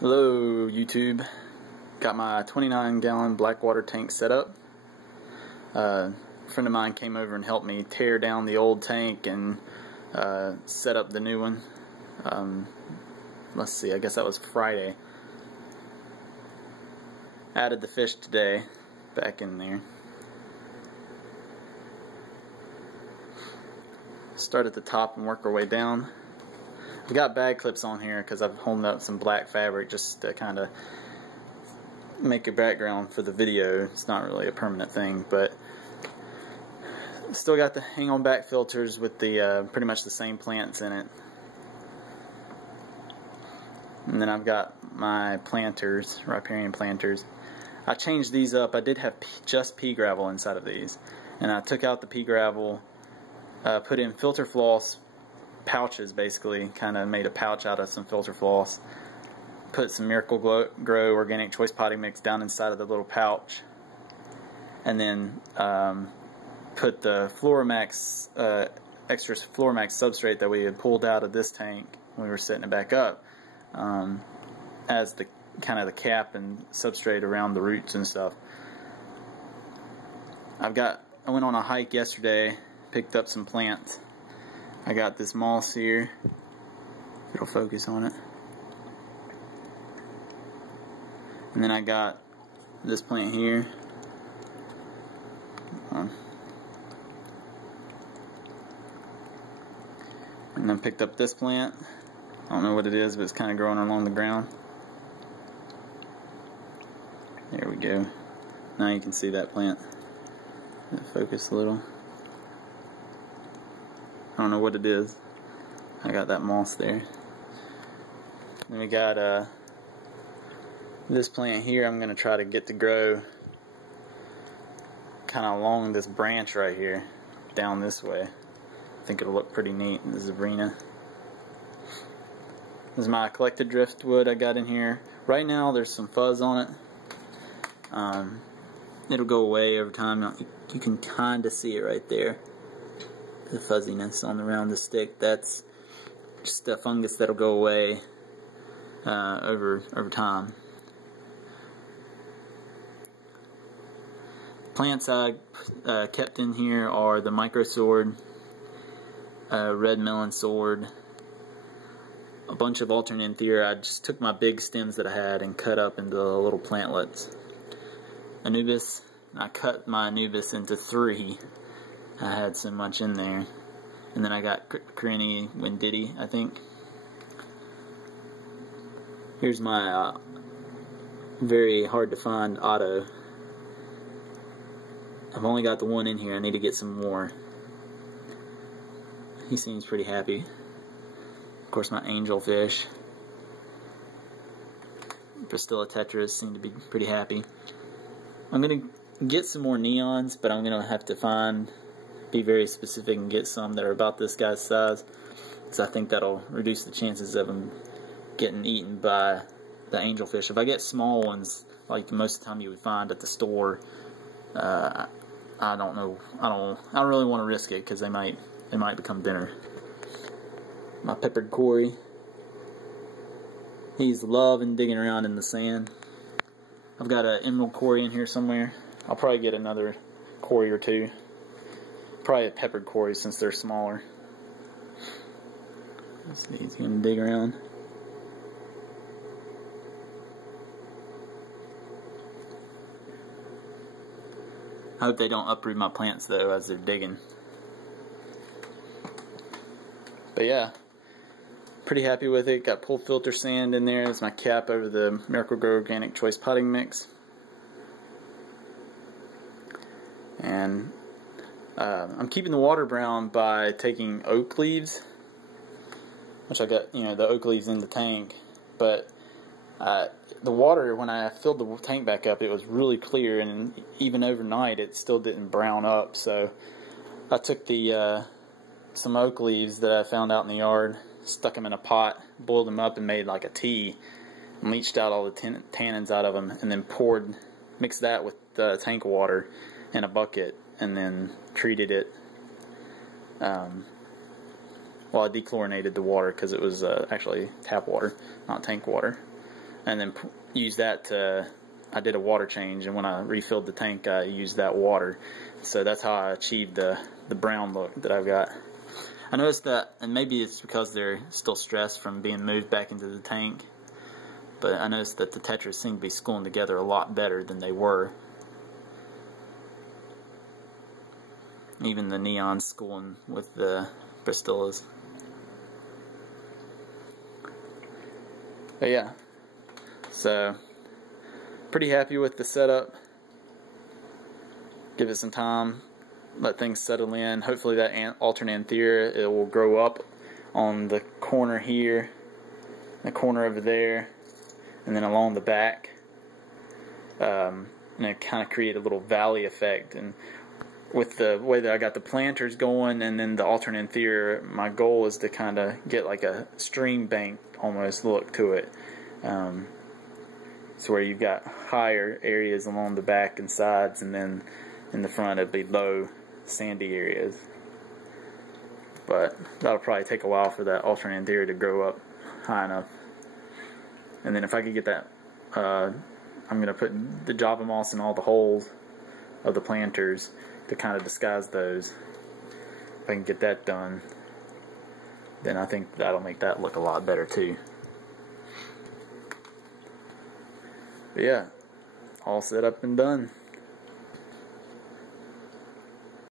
Hello YouTube, got my 29-gallon blackwater tank set up. A friend of mine came over and helped me tear down the old tank and set up the new one. Let's see, I guess that was Friday. Added the fish today back in there. Start at the top and work our way down. I've got bag clips on here because I've holding up some black fabric just to kind of make a background for the video. It's not really a permanent thing, but still got the hang on back filters with the pretty much the same plants in it. And then I've got my planters, riparian planters. I changed these up. I did have just pea gravel inside of these, and I took out the pea gravel, put in filter floss pouches, basically kind of made a pouch out of some filter floss, put some Miracle-Gro organic choice potting mix down inside of the little pouch, and then put the Floramax extra Floramax substrate that we had pulled out of this tank when we were setting it back up as the kind of the cap and substrate around the roots and stuff. I went on a hike yesterday, picked up some plants. I got this moss here. It'll focus on it. And then I got this plant here. And then picked up this plant. I don't know what it is, but it's kind of growing along the ground. There we go. Now you can see that plant. Focus a little. I don't know what it is. I got that moss there. Then we got this plant here. I'm going to try to get to grow kind of along this branch right here, down this way. I think it'll look pretty neat in the Zabrina. This is my collected driftwood I got in here. Right now there's some fuzz on it. It'll go away over time. You can kind of see it right there. The fuzziness on around the stick, that's just a fungus that'll go away over time. Plants I kept in here are the micro sword, red melon sword, a bunch of alternanthera. I just took my big stems that I had and cut up into little plantlets. Anubias, I cut my anubias into 3. I had so much in there. And then I got Crypts Wendidii, I think. Here's my very hard to find Otto. I've only got the one in here. I need to get some more. He seems pretty happy. Of course, my angelfish. Bristilla tetras seem to be pretty happy. I'm going to get some more neons, but I'm going to have to be very specific and get some that are about this guy's size, because I think that'll reduce the chances of them getting eaten by the angelfish. If I get small ones, like most of the time you would find at the store, I don't know. I don't really want to risk it because they might become dinner. My peppered Cory. He's loving digging around in the sand. I've got an emerald Cory in here somewhere. I'll probably get another Cory or two. Probably a peppered Cory since they're smaller. Let's see, he's going to dig around. I hope they don't uproot my plants though as they're digging. But yeah, pretty happy with it. Got pulled filter sand in there as my cap over the Miracle-Gro organic choice potting mix. And I'm keeping the water brown by taking oak leaves, which I got, the oak leaves in the tank. But the water, when I filled the tank back up, it was really clear, and even overnight it still didn't brown up. So I took some oak leaves that I found out in the yard, stuck them in a pot, boiled them up, and made like a tea, and leached out all the tannins out of them, and then mixed that with the tank water in a bucket, and then treated it. Well, I dechlorinated the water because it was actually tap water, not tank water. and then use that to, I did a water change, and when I refilled the tank I used that water. So that's how I achieved the brown look that I've got. I noticed that, and maybe it's because they're still stressed from being moved back into the tank, but I noticed that the tetras seem to be schooling together a lot better than they were. Even the neon's schooling with the Bristillas. But yeah, so pretty happy with the setup. Give it some time, let things settle in. Hopefully that alternanthera, it will grow up on the corner here, the corner over there, and then along the back, and it kind of create a little valley effect. And with the way that I got the planters going and then the alternanthera, my goal is to kind of get like a stream bank almost look to it. So where you've got higher areas along the back and sides, and then in the front it'd be low sandy areas. But that'll probably take a while for that alternanthera to grow up high enough. And then if I could get that, I'm going to put the Java moss in all the holes of the planters to kind of disguise those. If I can get that done, then I think that'll make that look a lot better too. But yeah, all set up and done.